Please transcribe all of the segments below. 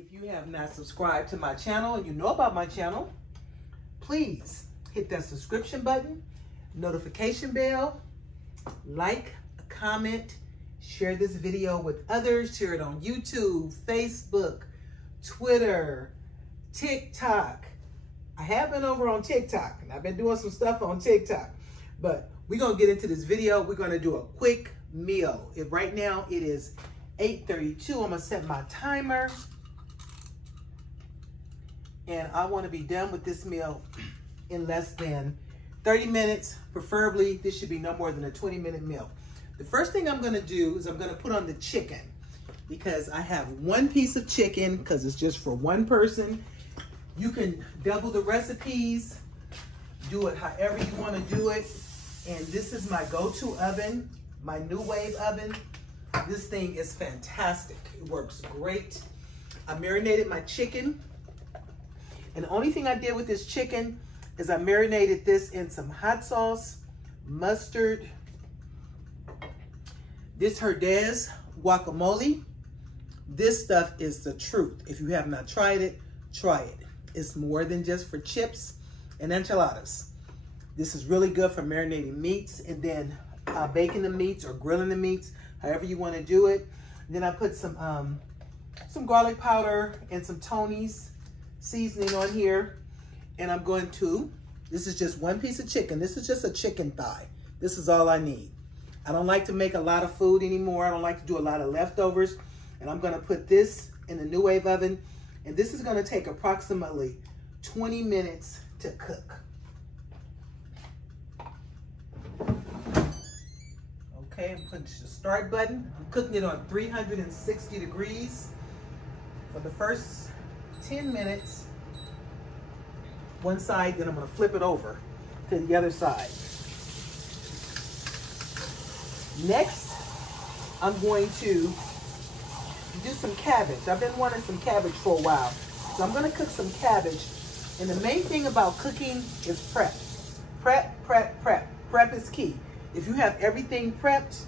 If you have not subscribed to my channel and you know about my channel, please hit that subscription button, notification bell, like, comment, share this video with others, share it on YouTube, Facebook, Twitter, TikTok. I have been over on TikTok and I've been doing some stuff on TikTok, but we're gonna get into this video. We're gonna do a quick meal. Right now it is 8:32. I'm gonna set my timer and I wanna be done with this meal in less than 30 minutes. Preferably, this should be no more than a 20-minute meal. The first thing I'm gonna do is I'm gonna put on the chicken because I have one piece of chicken because it's just for one person. You can double the recipes, do it however you wanna do it. And this is my go-to oven, my New Wave oven. This thing is fantastic. It works great. I marinated my chicken. And the only thing I did with this chicken is I marinated this in some hot sauce, mustard, this Herdez guacamole. This stuff is the truth. If you have not tried it, try it. It's more than just for chips and enchiladas. This is really good for marinating meats and then baking the meats or grilling the meats, however you want to do it. And then I put some garlic powder and some Tony's seasoning on here. And I'm going to, this is just one piece of chicken. This is just a chicken thigh. This is all I need. I don't like to make a lot of food anymore. I don't like to do a lot of leftovers. And I'm gonna put this in the New Wave oven. And this is gonna take approximately 20 minutes to cook. Okay, I'm putting the start button. I'm cooking it on 360 degrees for the first 10 minutes. One side, then I'm gonna flip it over to the other side. Next, I'm going to do some cabbage. I've been wanting some cabbage for a while. So I'm gonna cook some cabbage. And the main thing about cooking is prep. Prep, prep, prep. Prep is key. If you have everything prepped,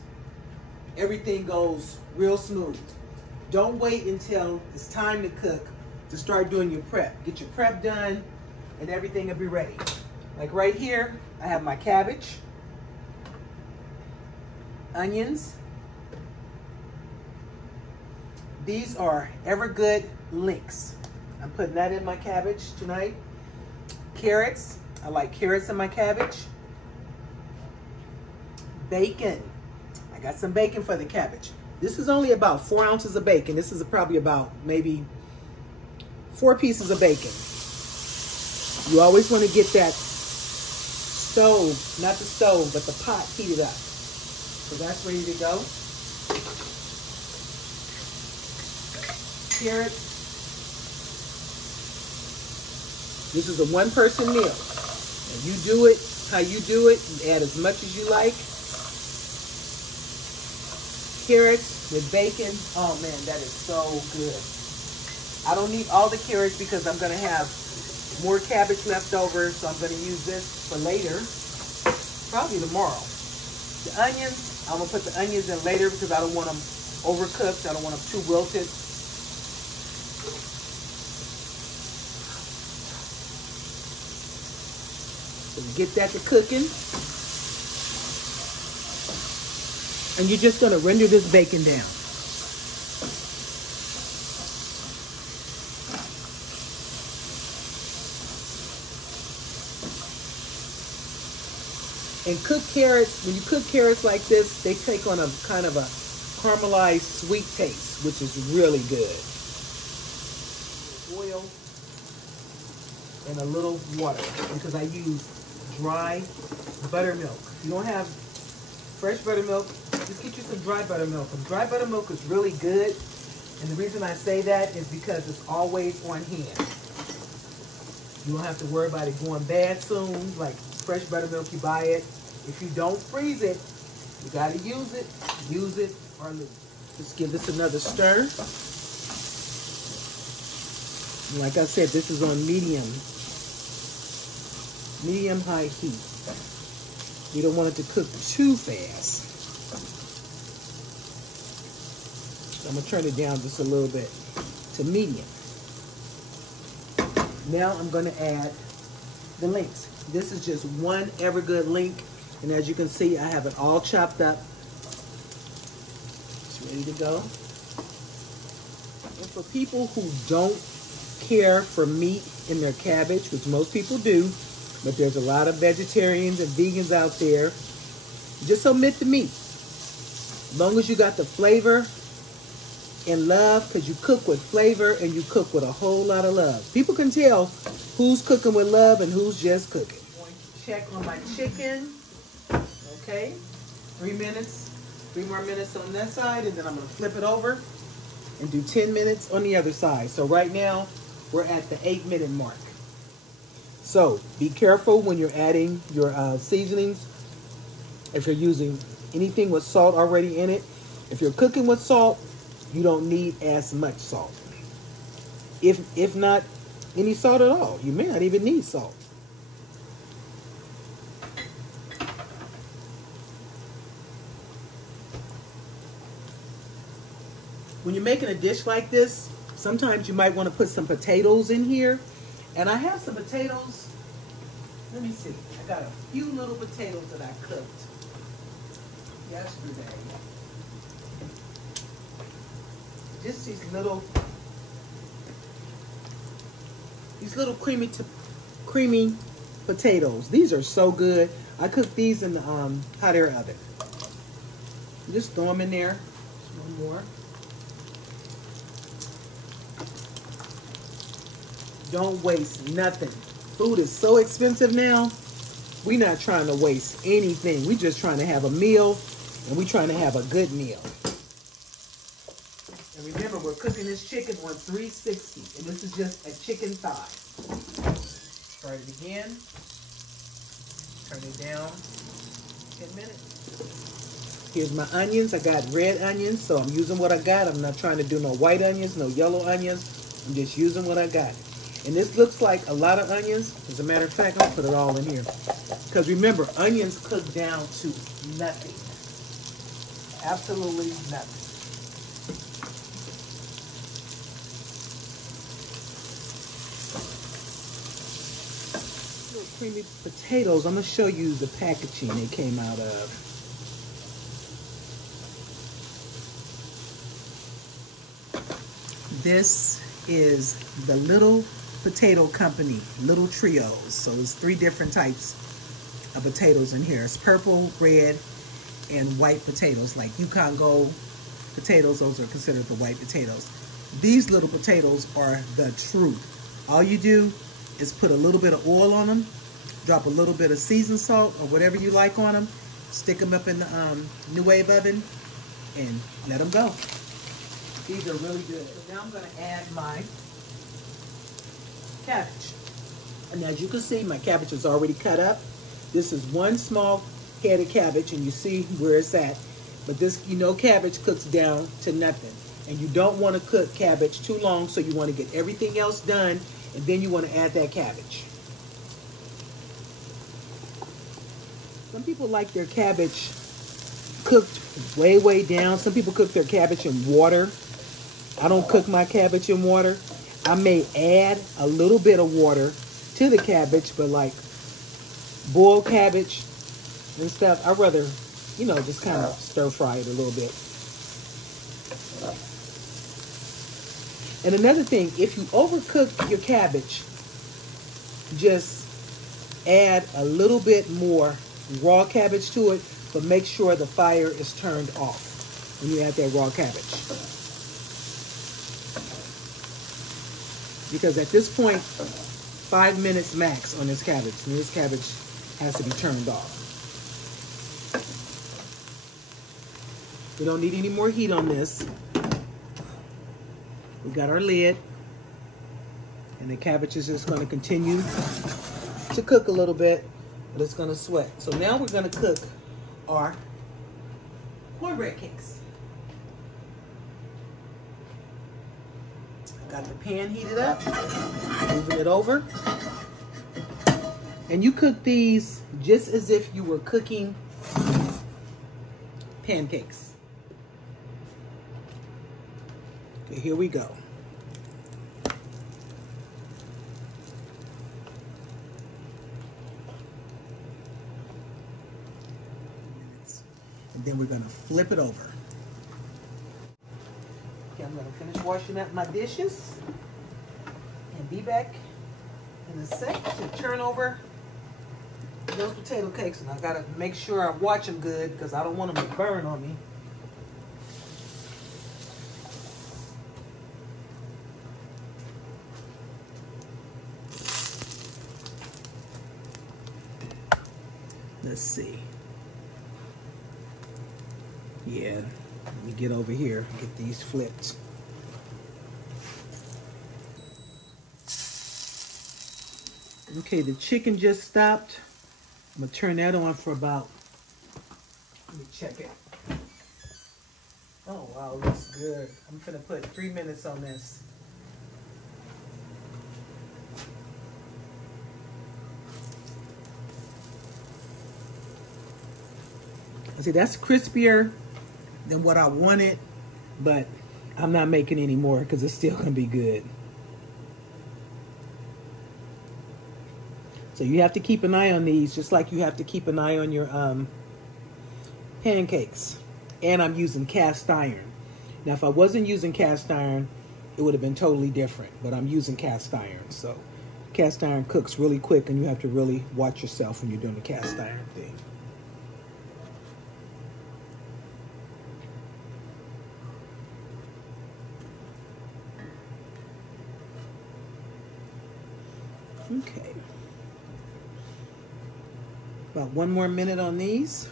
everything goes real smooth. Don't wait until it's time to cook to start doing your prep. Get your prep done and everything will be ready. Like right here, I have my cabbage, onions. These are Evergood links. I'm putting that in my cabbage tonight. Carrots, I like carrots in my cabbage. Bacon, I got some bacon for the cabbage. This is only about 4 ounces of bacon. This is probably about maybe 4 pieces of bacon. You always want to get that stove, not the stove, but the pot heated up. So that's ready to go. Carrots. This is a one-person meal. And you do it how you do it. You add as much as you like. Carrots with bacon. Oh man, that is so good. I don't need all the carrots because I'm going to have more cabbage left over, so I'm going to use this for later, probably tomorrow. The onions, I'm going to put the onions in later because I don't want them overcooked. I don't want them too wilted. So get that to cooking. And you're just going to render this bacon down. And cook carrots, when you cook carrots like this, they take on a kind of a caramelized sweet taste, which is really good. Oil and a little water because I use dry buttermilk. If you don't have fresh buttermilk, just get you some dry buttermilk. And dry buttermilk is really good. And the reason I say that is because it's always on hand. You don't have to worry about it going bad soon. Like fresh buttermilk, you buy it. If you don't freeze it, you gotta use it or lose it. Just give this another stir. And like I said, this is on medium-high heat. You don't want it to cook too fast. So I'm gonna turn it down just a little bit to medium. Now I'm going to add the links. This is just one Evergood link, and as you can see, I have it all chopped up. It's ready to go. And for people who don't care for meat in their cabbage, which most people do, but there's a lot of vegetarians and vegans out there, just omit the meat. As long as you got the flavor and love, because you cook with flavor and you cook with a whole lot of love. People can tell who's cooking with love and who's just cooking. I'm going to check on my chicken. Okay, 3 minutes, 3 more minutes on that side, and then I'm going to flip it over and do 10 minutes on the other side. So right now, we're at the 8-minute mark. So be careful when you're adding your seasonings. If you're using anything with salt already in it, if you're cooking with salt, you don't need as much salt. If not any salt at all, you may not even need salt. When you're making a dish like this, sometimes you might want to put some potatoes in here. And I have some potatoes. Let me see. I got a few little potatoes that I cooked yesterday. Just these little creamy potatoes. These are so good. I cooked these in the hot air oven. Just throw them in there. One more. Don't waste nothing. Food is so expensive now. We're not trying to waste anything. We're just trying to have a meal, and we're trying to have a good meal. And remember, we're cooking this chicken on 360, and this is just a chicken thigh. Start it again. Turn it down. 10 minutes. Here's my onions. I got red onions, so I'm using what I got. I'm not trying to do no white onions, no yellow onions. I'm just using what I got. And this looks like a lot of onions. As a matter of fact, I'll put it all in here. Because remember, onions cook down to nothing. Absolutely nothing. Little creamy potatoes. I'm going to show you the packaging they came out of. This is the Little Potato Company, Little Trios. So there's 3 different types of potatoes in here. It's purple, red, and white potatoes. Like Yukon Gold potatoes, those are considered the white potatoes. These little potatoes are the truth. All you do is put a little bit of oil on them, drop a little bit of seasoned salt or whatever you like on them, stick them up in the New Wave oven, and let them go. These are really good. So now I'm going to add my cabbage. And as you can see, my cabbage is already cut up. This is one small head of cabbage, and you see where it's at. But this, you know, cabbage cooks down to nothing. And you don't want to cook cabbage too long, so you want to get everything else done, and then you want to add that cabbage. Some people like their cabbage cooked way, way down. Some people cook their cabbage in water. I don't cook my cabbage in water. I may add a little bit of water to the cabbage, but like boiled cabbage and stuff, I'd rather, you know, just kind of stir fry it a little bit. And another thing, if you overcook your cabbage, just add a little bit more raw cabbage to it, but make sure the fire is turned off when you add that raw cabbage. Because at this point, 5 minutes max on this cabbage, and this cabbage has to be turned off. We don't need any more heat on this. We got our lid, and the cabbage is just going to continue to cook a little bit, but it's going to sweat. So now we're going to cook our cornbread cakes. Got the pan heated up, moving it over. And you cook these just as if you were cooking pancakes. Okay, here we go. And then we're gonna flip it over. Okay, I'm gonna finish washing up my dishes and be back in a sec to turn over those potato cakes. And I gotta make sure I watch them good because I don't want them to burn on me. Let's see. Yeah, let me get over here, get these flipped. Okay, the chicken just stopped. I'm gonna turn that on for about, let me check it. Oh wow, looks good. I'm gonna put 3 minutes on this. See, that's crispier than what I wanted, but I'm not making any more because it's still gonna be good. So you have to keep an eye on these, just like you have to keep an eye on your pancakes. And I'm using cast iron. Now, if I wasn't using cast iron, it would have been totally different, but I'm using cast iron. So cast iron cooks really quick, and you have to really watch yourself when you're doing the cast iron thing. Okay. About 1 more minute on these.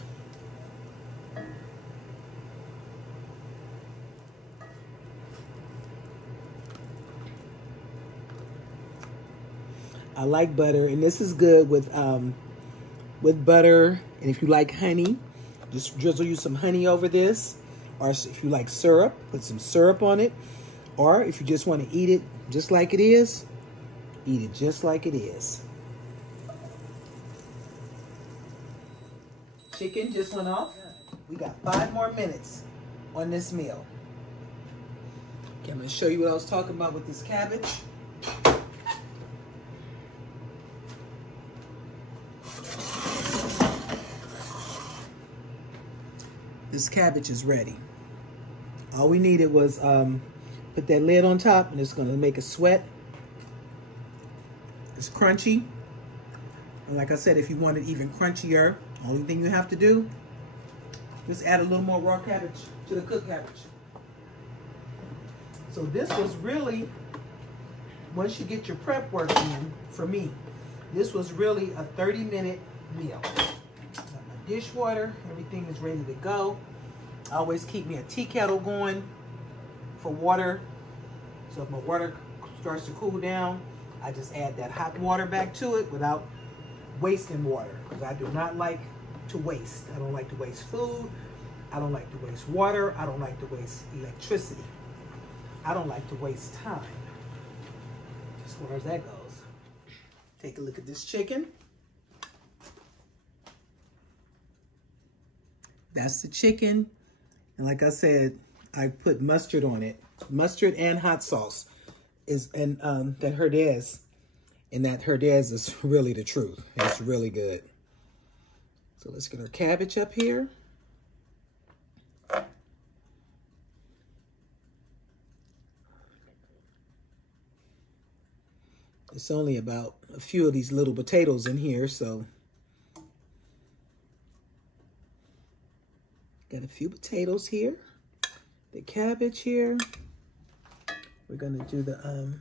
I like butter, and this is good with butter. And if you like honey, just drizzle you some honey over this. Or if you like syrup, put some syrup on it. Or if you just want to eat it just like it is, eat it just like it is. Chicken just went off. We got 5 more minutes on this meal. Okay, I'm going to show you what I was talking about with this cabbage. This cabbage is ready. All we needed was put that lid on top, and it's going to make it sweat. It's crunchy. And like I said, if you want it even crunchier, only thing you have to do, just add a little more raw cabbage to the cooked cabbage. So this was really, once you get your prep work in, for me, this was really a 30-minute meal. Got my dishwater, everything is ready to go. I always keep me a tea kettle going for water. So if my water starts to cool down, I just add that hot water back to it without wasting water, because I do not like to waste. I don't like to waste food. I don't like to waste water. I don't like to waste electricity. I don't like to waste time, as far as that goes. Take a look at this chicken. That's the chicken. And like I said, I put mustard on it. Mustard and hot sauce. And that herdez. And that herdez is really the truth. It's really good. So let's get our cabbage up here. It's only about a few of these little potatoes in here, so got a few potatoes here. The cabbage here. We're gonna do the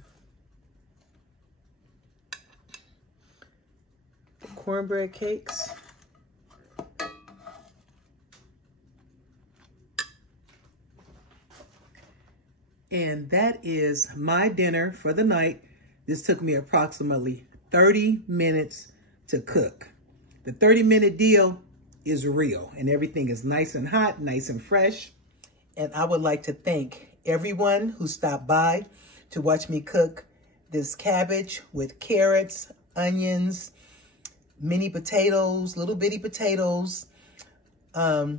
cornbread cakes. And that is my dinner for the night. This took me approximately 30 minutes to cook. The 30-minute deal is real, and everything is nice and hot, nice and fresh. And I would like to thank everyone who stopped by to watch me cook this cabbage with carrots, onions, mini potatoes, little bitty potatoes, a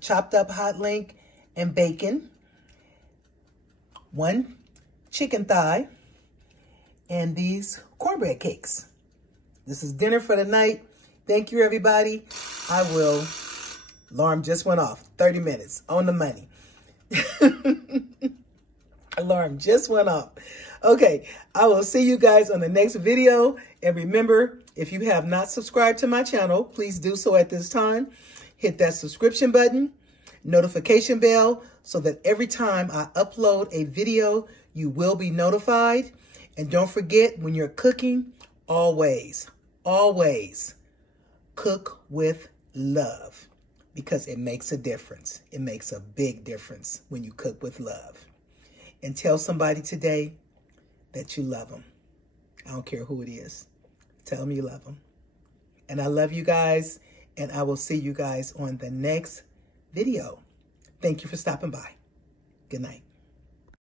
chopped up hot link, and bacon, 1 chicken thigh, and these cornbread cakes. This is dinner for the night. Thank you, everybody. I will Alarm just went off. 30 minutes on the money. Alarm just went off. Okay, I will see you guys on the next video. And remember, if you have not subscribed to my channel, please do so at this time. Hit that subscription button, notification bell, so that every time I upload a video, you will be notified. And don't forget, when you're cooking, always, always cook with love, because it makes a difference. It makes a big difference when you cook with love. And tell somebody today that you love them. I don't care who it is. Tell them you love them. And I love you guys, and I will see you guys on the next video. Thank you for stopping by. Good night.